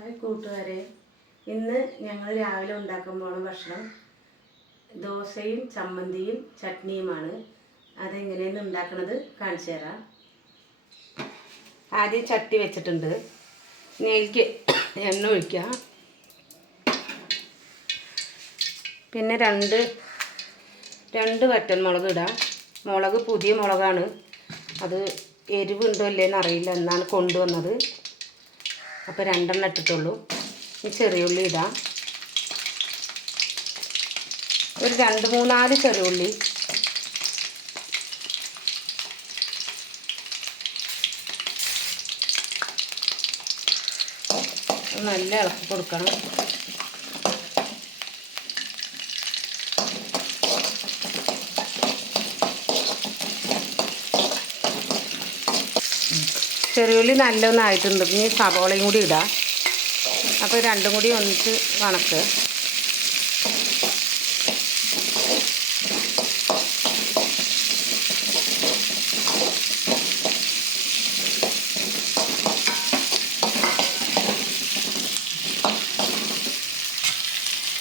Hi കൂട്ടുകാരെ, ഇന്ന് ഞങ്ങൾ രാവിലെ ഉണ്ടാക്കാൻ പോണ ഭക്ഷണം ദോശയും ചമ്മന്തിയും ചട്നിയുമാണ്. അതെങ്ങനെയാണ് ഉണ്ടാക്കുന്നത് കാണിച്ചു തരാം. ആദ്യം ചട്ടി വെച്ചിട്ടുണ്ട്. നെയ്ക്ക് എണ്ണ ഒഴിക്കുക. പിന്നെ രണ്ട് വറ്റൽമുളക് ഇടാം. മുളക് പുതിയ മുളകാണ്. അത് എരിവുണ്ടോ ഇല്ലേന്ന് അറിയില്ല, എന്നാണ് കൊണ്ടുവന്നത്. അപ്പോൾ 2 എണ്ണം ഇട്ടിട്ടുള്ളൂ. ഈ ചെറിയ ഉള്ളി ഇടാം. ഒരു 2-3-4 ചെറിയ ഉള്ളി. നല്ല ഇളക്കി കൊടുക്കണം. ചെറിയുള്ളി നല്ലൊന്നായിട്ടുണ്ട്. ഇനി സവോളയും കൂടി ഇടാം. അപ്പോൾ രണ്ടും കൂടി ഒന്നിച്ച് വണക്കുക.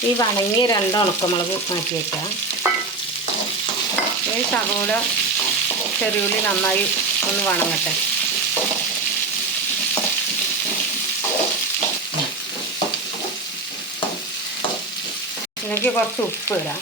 ഈ വണങ്ങിയ 2 ഉണക്കമുളക് മാറ്റി വയ്ക്കാം. ഈ സവോള ചെറിയുള്ളി നന്നായി ഒന്ന് വണങ്ങട്ടെ. ഇതിലേക്ക് കുറച്ച് ഉപ്പ് ഇടാം.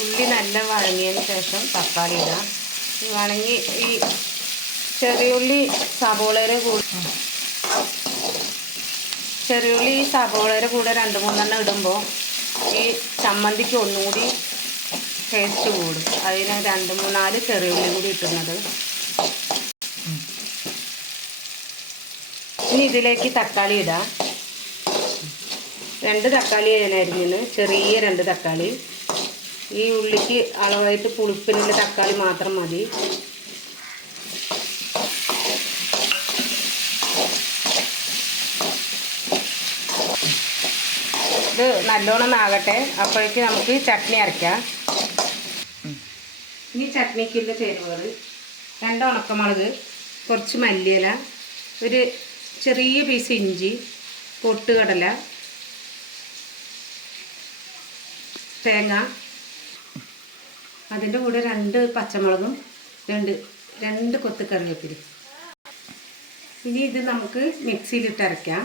ഉള്ളി നല്ല വഴങ്ങിയതിന് ശേഷം തക്കാളി ഇടാം. വണങ്ങി ഈ ചെറിയുള്ളി സവോളയുടെ കൂടെ 2-3 എണ്ണം ഇടുമ്പോൾ ഈ ചമ്മന്തിക്ക് ഒന്നുകൂടി ടേസ്റ്റ് കൂടും. അതിന് 2-3-4 ചെറിയുള്ളി കൂടി ഇട്ടുന്നത്. ഇനി ഇതിലേക്ക് തക്കാളി ഇടാം. 2 തക്കാളി അരിഞ്ഞിന്, ചെറിയ 2 തക്കാളി. ഈ ഉള്ളിക്ക് അളവായിട്ട് പുളിപ്പിനുള്ള തക്കാളി മാത്രം മതി. ഇത് നല്ലോണം ആകട്ടെ. അപ്പോഴേക്ക് നമുക്ക് ചട്നി അരയ്ക്കാം. ഇനി ചട്നിക്കുള്ള ചേരുവകൾ: 2 ഉണക്കമുളക്, കുറച്ച് മല്ലിയില, ഒരു ചെറിയ പീസ് ഇഞ്ചി, പൊട്ടുകടല, തേങ്ങ, അതിൻ്റെ കൂടെ 2 പച്ചമുളകും 2 കൊത്ത് കറിവേപ്പില. ഇനി ഇത് നമുക്ക് മിക്സിയിലിട്ട് അരയ്ക്കാം.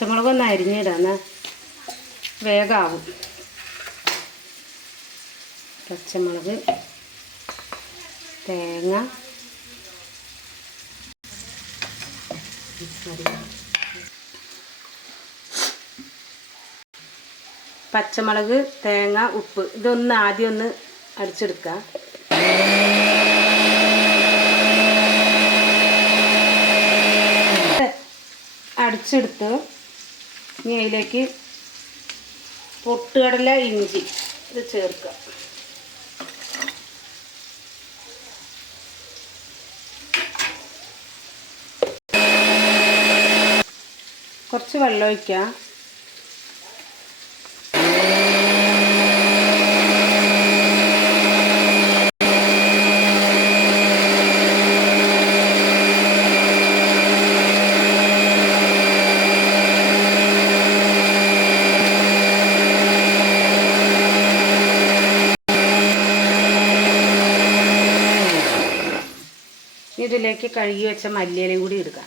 പച്ചമുളകൊന്ന് അരിഞ്ഞിടാം, വേഗമാവും. പച്ചമുളക്, തേങ്ങ, പച്ചമുളക്, തേങ്ങ, ഉപ്പ്. ഇതൊന്ന് ആദ്യം ഒന്ന് അരച്ചെടുക്കാം. അടിച്ചെടുത്ത് ഇനി അതിലേക്ക് പൊട്ടുകടല, ഇഞ്ചി ഇത് ചേർക്കുക. കുറച്ച് വെള്ളം ഒഴിക്കുക. ഇതിലേക്ക് കഴുകി വെച്ച മല്ലിയിലയും കൂടി ഇടുക.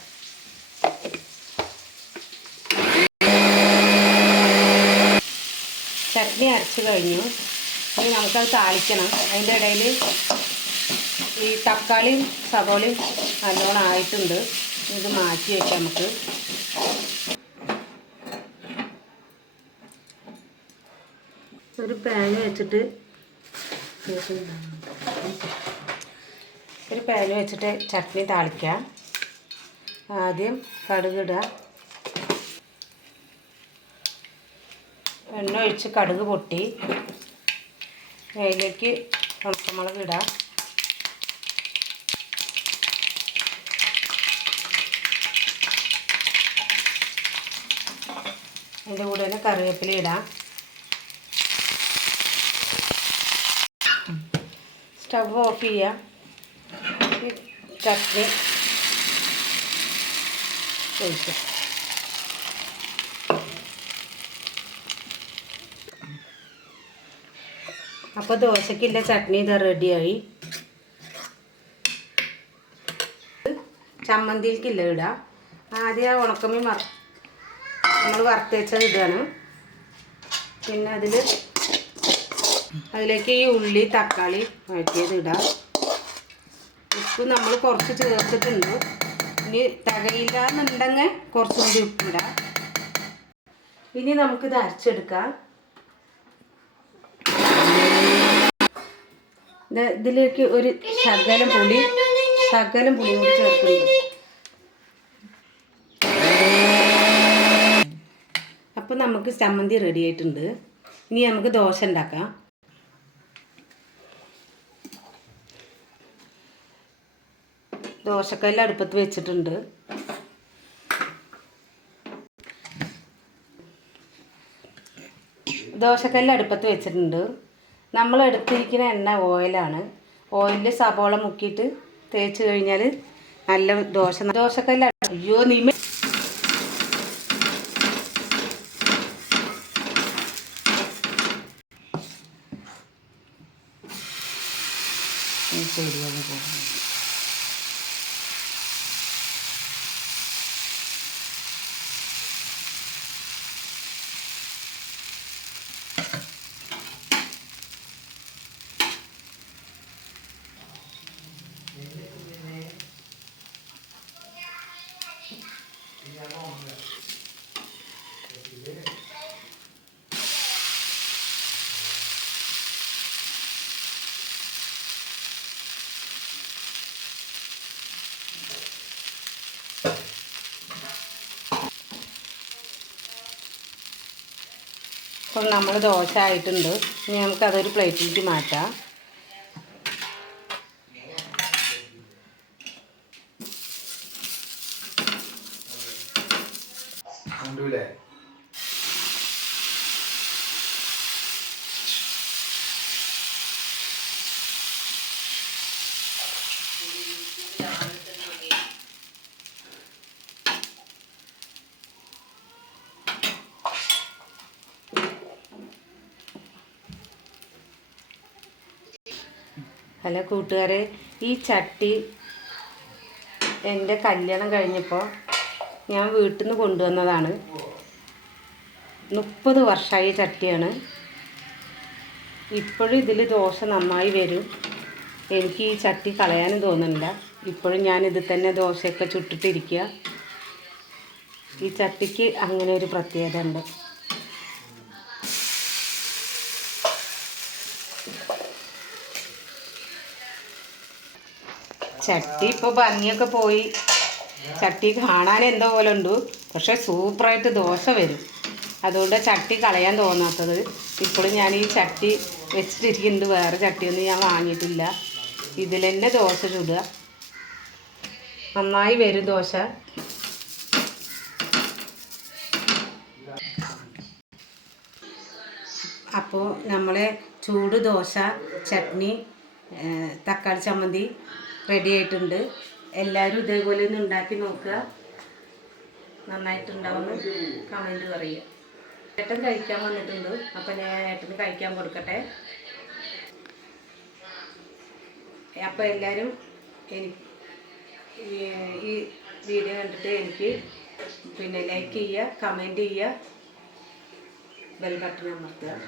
ചട്നി അരച്ച് കഴിഞ്ഞു. ഇനി നമുക്കത് താളിക്കണം. അതിൻ്റെ ഇടയിൽ ഈ തക്കാളിയും സവോളയും നല്ലോണം ആയിട്ടുണ്ട്. ഇത് മാറ്റി വെക്കാം. നമുക്ക് ഒരു പാൻ വെച്ചിട്ട് ചട്നി താളിക്കാം. ആദ്യം കടുകിടുക. എണ്ണ ഒഴിച്ച് കടുക് പൊട്ടി അതിലേക്ക് ഉണക്കമുളക് ഇടാം. അതിൻ്റെ കൂടെ തന്നെ കറിവേപ്പില ഇടാം. സ്റ്റവ് ഓഫ് ചെയ്യാം. ചട്നി ഒഴിക്കാം. അപ്പോൾ ദോശയ്ക്കുള്ള ചട്നി ഇത് റെഡിയായി. ചമ്മന്തിക്കില്ല ഇടാം. ആദ്യം ആ ഉണക്കമീൻ നമ്മൾ വറുത്ത് വെച്ചത് ഇടാണ്. പിന്നെ അതിലേക്ക് ഈ ഉള്ളി തക്കാളി വഴറ്റിയത് ഇടാം. ഉപ്പ് നമ്മൾ കുറച്ച് ചേർത്തിട്ടുണ്ട്. ഇനി തികയില്ല എന്നുണ്ടെങ്കിൽ കുറച്ചും കൂടി ഉപ്പിടാം. ഇനി നമുക്കിത് അരച്ചെടുക്കാം. ഇതിലേക്ക് ഒരു ശകലം പുളിയും കൂടി ചേർക്കുന്നുണ്ട്. അപ്പോൾ നമുക്ക് ചമ്മന്തി റെഡി ആയിട്ടുണ്ട്. ഇനി നമുക്ക് ദോശ ഉണ്ടാക്കാം. ദോശക്കല്ല് അടുപ്പത്ത് വെച്ചിട്ടുണ്ട്. നമ്മൾ എടുത്തിരിക്കുന്ന എണ്ണ ഓയിലാണ്. ഓയിലിൽ സബോള മുക്കിയിട്ട് തേച്ച് കഴിഞ്ഞാൽ നല്ല ദോശക്കല്ല്. അയ്യോ നീമ ശരിയാണ് പോകുന്നത്. അപ്പോൾ നമ്മൾ ദോശ ആയിട്ടുണ്ട്. ഇനി നമുക്കതൊരു പ്ലേറ്റിലേക്ക് മാറ്റാം. ഹലോ കൂട്ടുകാരെ, ഈ ചട്ടി എൻ്റെ കല്യാണം കഴിഞ്ഞപ്പോൾ ഞാൻ വീട്ടിൽ നിന്ന് കൊണ്ടുവന്നതാണ്. 30 വർഷമായി ചട്ടിയാണ്. ഇപ്പോഴും ഇതിൽ ദോശ നന്നായി വരും. എനിക്ക് ഈ ചട്ടി കളയാനും തോന്നുന്നില്ല. ഇപ്പോഴും ഞാൻ ഇതിൽ തന്നെ ദോശയൊക്കെ ചുട്ടിട്ടിരിക്കുക. ഈ ചട്ടിക്ക് അങ്ങനെ ഒരു പ്രത്യേകത ഉണ്ട്. ചട്ടി ഇപ്പോൾ ഭംഗിയൊക്കെ പോയി. ചട്ടി കാണാൻ എന്തോ പോലെ ഉണ്ട്, പക്ഷേ സൂപ്പറായിട്ട് ദോശ വരും. അതുകൊണ്ട് ചട്ടി കളയാൻ തോന്നാത്തത്. ഇപ്പോഴും ഞാൻ ഈ ചട്ടി വെച്ചിട്ടിരിക്കുന്നുണ്ട്. വേറെ ചട്ടിയൊന്നും ഞാൻ വാങ്ങിയിട്ടില്ല. ഇതിൽ തന്നെ ദോശ ചുടുക. നന്നായി വരും ദോശ. അപ്പോൾ നമ്മളെ ചൂട് ദോശ, ചട്നി, തക്കാളി ചമ്മന്തി റെഡി ആയിട്ടുണ്ട്. എല്ലാവരും ഇതേപോലെ ഒന്ന് ഉണ്ടാക്കി നോക്കുക. നന്നായിട്ടുണ്ടാവുമെന്ന് കമൻറ്റ് പറയുക. ഏട്ടൻ കഴിക്കാൻ വന്നിട്ടുണ്ട്. അപ്പോൾ ഞാൻ ഏട്ടന് കഴിക്കാൻ കൊടുക്കട്ടെ. അപ്പോൾ എല്ലാവരും ഈ വീഡിയോ കണ്ടിട്ട് എനിക്ക് ലൈക്ക് ചെയ്യുക, കമൻറ്റ് ചെയ്യുക, ബെൽ ബട്ടൺ അമർത്തുക.